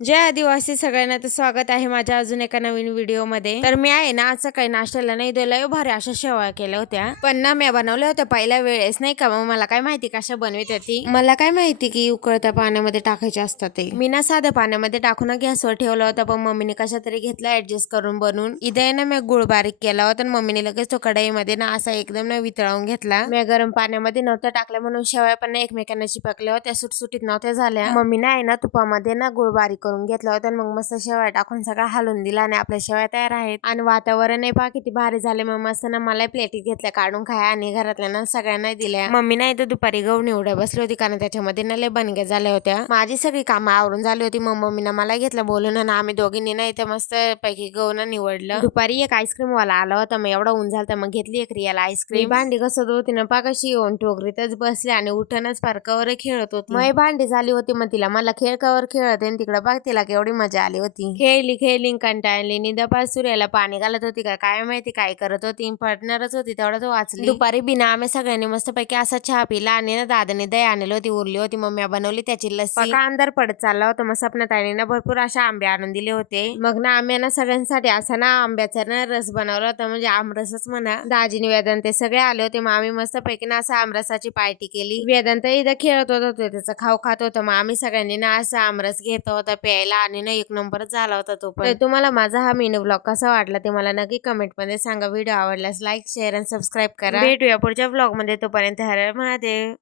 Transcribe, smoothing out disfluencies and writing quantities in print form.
जय आदिवासी सगळ्यांना तर स्वागत आहे माझ्या अजून एका नवीन व्हिडिओ मध्ये। तर मी आहे ना आज सकाळी नाश्त्याला नाही दिलं भारी अशा शेवया केल्या होत्या, पण ना मी बनवल्या होत्या पहिल्या वेळेस नाही का। मग मला काय माहिती कशा बनवित ती, मला काय माहिती की उकळत्या पाण्यामध्ये टाकायचे असतात ते। मी ना साध्या पाण्यामध्ये टाकून गॅसवर ठेवलं होतं, पण मम्मीने कशा तरी घेतला ऍडजस्ट करून बनवून। इथे ना मी गुळ बारीक केला होता आणि मम्मीने लगेच तो कढईमध्ये ना असा एकदम ना वितळवून घेतला। मी गरम पाण्यामध्ये नव्हतं टाकलं म्हणून शेवया पण एकमेकांना चिपकल्या होत्या, सुटसुटीत नव्हत्या झाल्या। मम्मीने आहे ना तुपामध्ये ना गुळ बारीक करून घेतला होता आणि मग मस्त शेवया टाकून सगळं हलवून दिला आणि आपल्या शेवया तयार आहेत। आणि वातावरण नाही पहा किती भारी झाले। मग मस्त ना मला प्लेटीत घेतल्या काढून खाया आणि घरातल्या सगळ्यांना दिल्या। मम्मी नाही तर दुपारी गहू निवडा बसली होती कारण त्याच्यामध्ये ना लय बनगे झाल्या होत्या। माझी सगळी कामं आवरून झाली होती। मग मम्मीनं मला घेतलं बोलून आणि आम्ही दोघींनी नाही तर मस्त पैकी गहू निवडलं। दुपारी एक आईस्क्रीम वाला आला होता, मग एवढा ऊन झाला मग घेतली एक रिअल आईस्क्रीम। भांडी घसत होती ना पा कशी येऊन टोकरीतच बसली आणि उठणच पार्कावर खेळत होती। मग भांडी झाली होती मग तिला मला खेळ कवर खेळत आणि तिकडे बघ तिला केवढी मजा आली होती। खेळली कंटाळली निदापा सूर्याला पाणी घालत होती का काय माहिती काय करत होती, पडणारच होती तेवढं तो वाचली। दुपारी बिना आम्ही सगळ्यांनी मस्त पैकी असा चहा पिला आणि ना दादाने दही आणली होती उरली होती, मम्मी बनवली त्याची लस्सी। अंधार पडत चालला होता मग सपनाताईने ना भरपूर अशा आंबे आणून दिले होते। मग ना आम्ही ना सगळ्यांसाठी असा ना आंब्याचा ना रस बनवला होता, म्हणजे आमरसच म्हणा। दाजीने वेदांत ते सगळे आले होते, मग आम्ही मस्त पैकी ना असं आमरसाची पार्टी केली। वेदांत इथं खेळत होता त्याचा खाऊ खात होता, मग आम्ही सगळ्यांनी ना असं आमरस घेत होता प्यायला आणि ना एक नंबरच झाला होता तो पण। तुम्हाला माझा हा मिनी ब्लॉग कसा वाटला ते मला नक्की कमेंट मध्ये सांगा। व्हिडिओ आवडल्यास लाईक शेअर आणि सबस्क्राईब करा। भेटूया पुढच्या ब्लॉग मध्ये, तोपर्यंत हर हर महादेव।